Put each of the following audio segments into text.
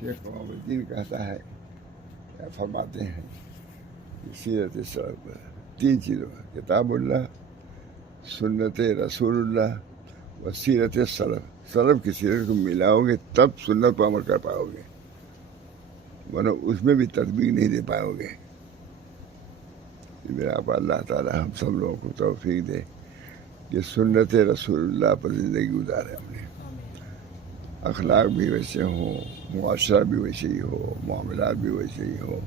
شیخ امام الدین کہتا ہے، فرماتے ہیں کہ سیرت سلف پر 3 چیزوں ہے، کتاب اللہ، سنت رسول اللہ و سیرت سلف. سلف کی سیرت کو ملاؤ گے تب سنت پر عمل کر پاؤ گے، ورنہ اس میں بھی تطبیق نہیں دے پاؤ گے. میرا اللہ تعالیٰ ہم سب لوگوں کو توفیق دے کہ سنت رسول اللہ پر زندگی گزارے. ہم نے اخلاق بھی ویسے ہوں، معاشرہ بھی ویسے ہی ہو، معاملات بھی ویسے ہی ہو،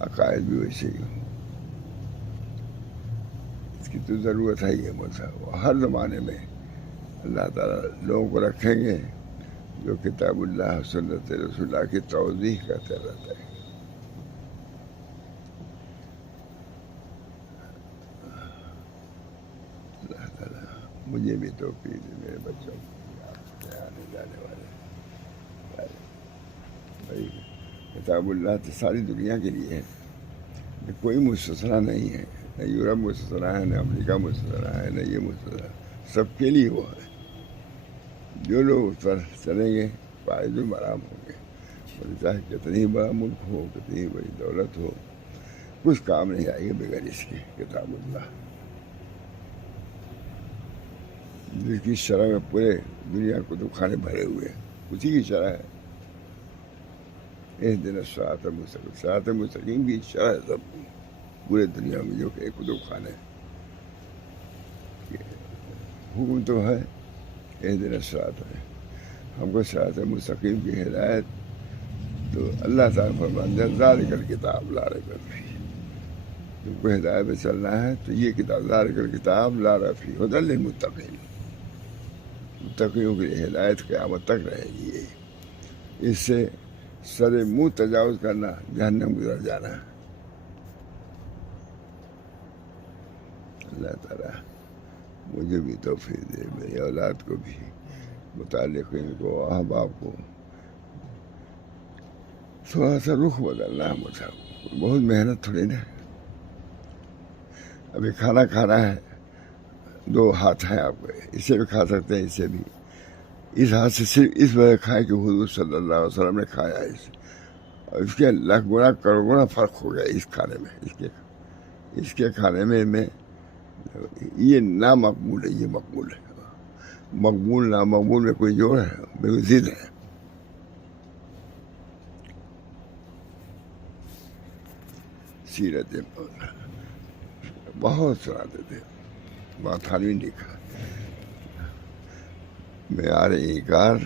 عقائد بھی ویسے ہی ہو. اس کی تو ضرورت ہے ہی ہے. ہر زمانے میں اللہ تعالیٰ لوگوں کو رکھیں گے جو کتاب اللہ سنت رسول اللہ کی توضیح کرتے رہتے ہیں. اللہ تعالیٰ مجھے بھی توفیق دے، میرے بچوں کو، آنے جانے والے بھائی. کتاب اللہ تو ساری دنیا کے لیے ہے، کوئی مستثنا نہیں ہے، نہ یورپ مستثنا ہے، نہ امریکہ مستثنا ہے، نہ یہ مستثنا، سب کے لیے وہ ہے. جو لوگ اس پر چلیں گے فائز المرام ہوں گے. اور چاہے کتنی بڑا ملک ہو، کتنی بڑی دولت ہو، کچھ کام نہیں آئے گا بغیر اس کے کتاب اللہ، جس کی شرح میں پورے دنیا کو تو کھانے بھرے ہوئے ہیں. اسی کی شرح ہے. اہدنا الصراط المستقیم، صراط مستقیم کی شرح ہے سب پورے دنیا میں جو کہ کتب خانے. حکم تو ہے اہدنا الصراط ہے، ہم کو صراط مستقیم کی ہدایت تو اللہ تعالیٰ فرماتے ہیں ذالک الکتاب لا ریب فیہ. تم کو ہدایت میں چلنا ہے تو یہ کتاب ذالک الکتاب لا ریب فیہ ھدی للمتقین. متقیوں کی ہدایت قیامت تک رہے گی. اس سے سر منہ تجاوز کرنا جہنم گزر جانا. اللہ تعالیٰ مجھے بھی توفیق دے، میری اولاد کو بھی، متعلقین کو، احباب کو. تھوڑا سا رخ بدلنا ہے مجھے، بہت محنت تھوڑی نا. ابھی کھانا کھانا ہے، 2 ہاتھ ہیں آپ کے، اسے بھی کھا سکتے ہیں، اسے بھی. اس ہاتھ سے صرف اس وجہ کھائے کہ حضور صلی اللہ علیہ وسلم نے کھایا ہے اسے، اور اس کے لاکھ گنا کروڑ گنا فرق ہو گیا اس کھانے میں. اس کے کھانے میں یہ نامقبول ہے، یہ مقبول ہے. مقبول نامقبول میں کوئی جوڑ ہے؟ بالکل ضد ہے. سیرت بہت سناتے تھے، بات حالوی لکھا. معیار اینکار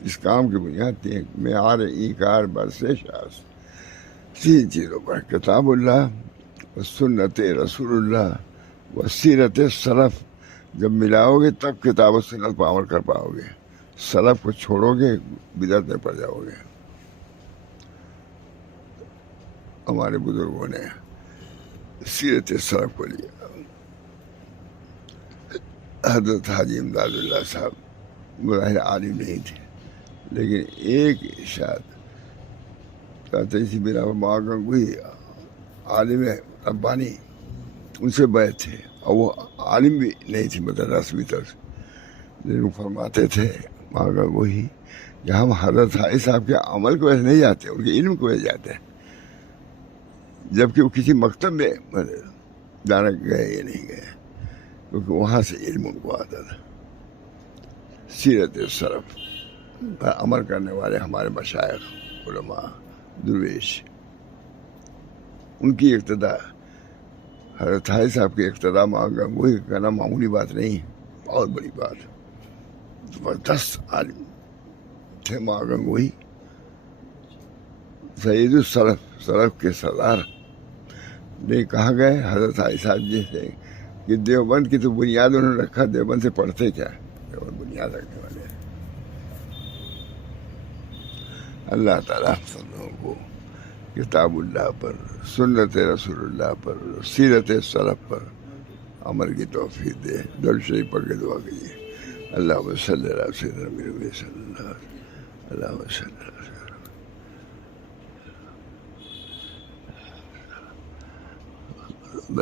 اس کام کی بنیاد تھی. معیار اینکار برس شاس 3 چیزوں پر، کتاب اللہ و سنت رسول اللہ و سیرت سلف. جب ملاؤ گے تب کتاب و سنت پر عمل کر پاؤ گے. سلف کو چھوڑو گے بدعت میں پڑ جاؤ گے. ہمارے بزرگوں نے سیرت سلف کو لیا. حضرت حاجی امداد اللہ صاحب بظاہر عالم نہیں تھے، لیکن ایک ارشاد کہتے اسی بنا پر مہاگن کوئی عالم ربانی ان سے بیعت تھے، اور وہ عالم بھی نہیں تھے مطلب رسمی طور سے، لیکن فرماتے تھے مہاگن وہی کہ ہم حضرت حاجی صاحب کے عمل کو ویسے نہیں جاتے، ان کے علم کو ویسے جاتے ہیں، جبکہ وہ کسی مکتب میں جانا گئے یا نہیں گئے، کیونکہ وہاں سے علم ان کو آتا تھا. سیرت سلف پر عمل کرنے والے ہمارے مشائخ، علماء، درویش، ان کی اقتداء، حضرت حاجی صاحب کی اقتداء وہی کرنا معمولی بات نہیں ہے، بہت بڑی بات ہے. زبردست عالم تھے مہاگن وہی، سید السلف، سلف کے سردار. نہیں کہا گئے حضرت حاجی صاحب جی سے کہ دیوبند کی تو بنیاد انہوں نے رکھا، دیوبند سے پڑھتے کیا؟ دیوبند بنیاد رکھنے والے. اللہ تعالیٰ سب لوگوں کو کتاب اللہ پر، سنت رسول اللہ پر، سیرت سلف پر عمل کی توفیق دے. درود شریف پڑھ کے دعا کیجیے. اللہم صلی اللہ علیہ وسلم صلی اللہ علیہ وسلم. اللہم صلی اللہ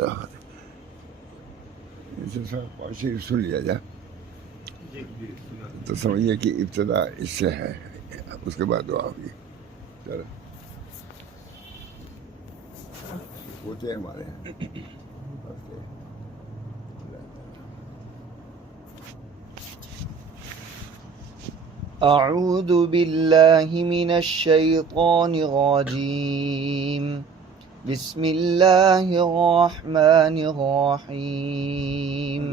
علیہ وسلم. سن لیا جا تو سمجھیے کہ ابتدا اس سے ہے، اس کے بعد دعا ہوگی. چلو پوتے ہیں ہمارے أعوذ بالله من الشيطان الرجيم بسم الله الرحمن الرحيم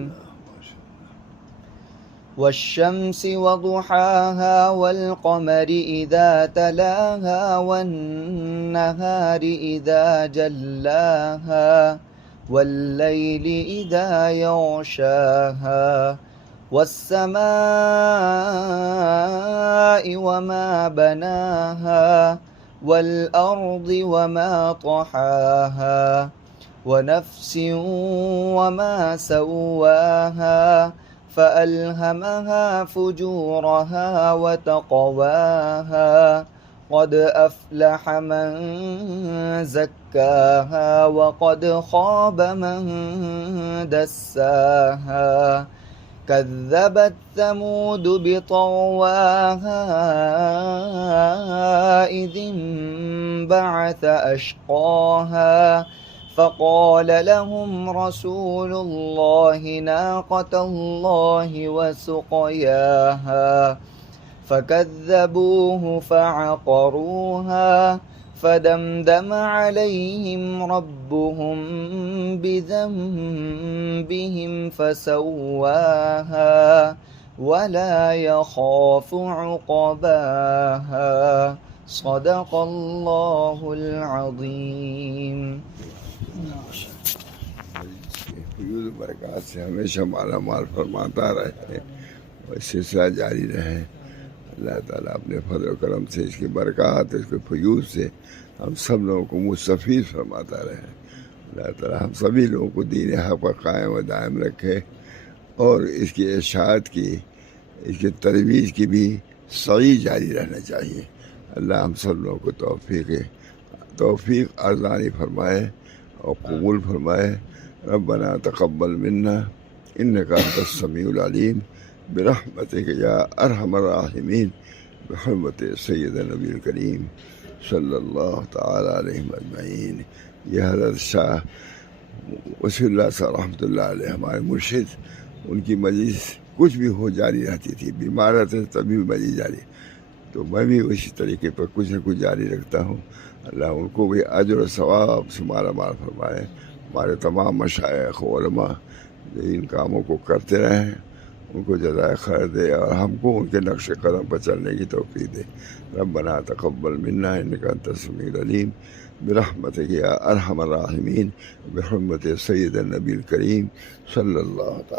والشمس وضحاها والقمر إذا تلاها والنهار إذا جلاها والليل إذا يغشاها والسماء وما بناها والأرض وما طحاها ونفس وما سواها فألهمها فجورها وتقواها قد أفلح من زكاها وقد خاب من دساها كذبت ثمود بطغواها إذ انبعث أشقاها فقال لهم رسول الله ناقة الله وسقياها فكذبوه فعقروها فدمدم عليهم ربهم بذنبهم فسواها ولا يخاف عقباها صدق الله العظيم. فیوز برکات سے ہمیشہ مالا مال فرماتا رہے اور سلسلہ جاری رہے. اللہ تعالیٰ اپنے فضل و کرم سے اس کی برکات اس کے فیوز سے ہم سب لوگوں کو مستفید فرماتا رہے. اللہ تعالیٰ ہم سبھی لوگوں کو دین حق پر قائم و دائم رکھے اور اس کی اشاعت کی اس کی ترویج کی بھی سعی جاری رہنا چاہیے. اللہ ہم سب لوگوں کو توفیق ارزانی فرمائے اور قبول فرمائے. ربنا تقبل منا انک انت السمیع العلیم برحمتک یا ارحم الراحمین بحرمت سید نبی الکریم صلی اللہ تعالی علیہ اجمعین. یہ حضرت شاہ وصی اللہ صاحب رحمۃ اللہ علیہ ہمارے مرشد، ان کی مجلس کچھ بھی ہو جاری رہتی تھی. بیمار رہتے تبھی بھی مجلس جاری، تو میں بھی اسی طریقے پر کچھ نہ کچھ جاری رکھتا ہوں. اللہ ان کو بھی اجر و ثواب سے مالا مال فرمائے. ہمارے تمام مشائخ علماء جو ان کاموں کو کرتے رہیں ان کو جزائے خیر دے اور ہم کو ان کے نقش قدم پر چلنے کی توفیق دے. ربنا تقبل منا انک انت السمیع العلیم برحمتک یا ارحم الراحمین بحرمت سید النبی الکریم صلی اللہ تعالی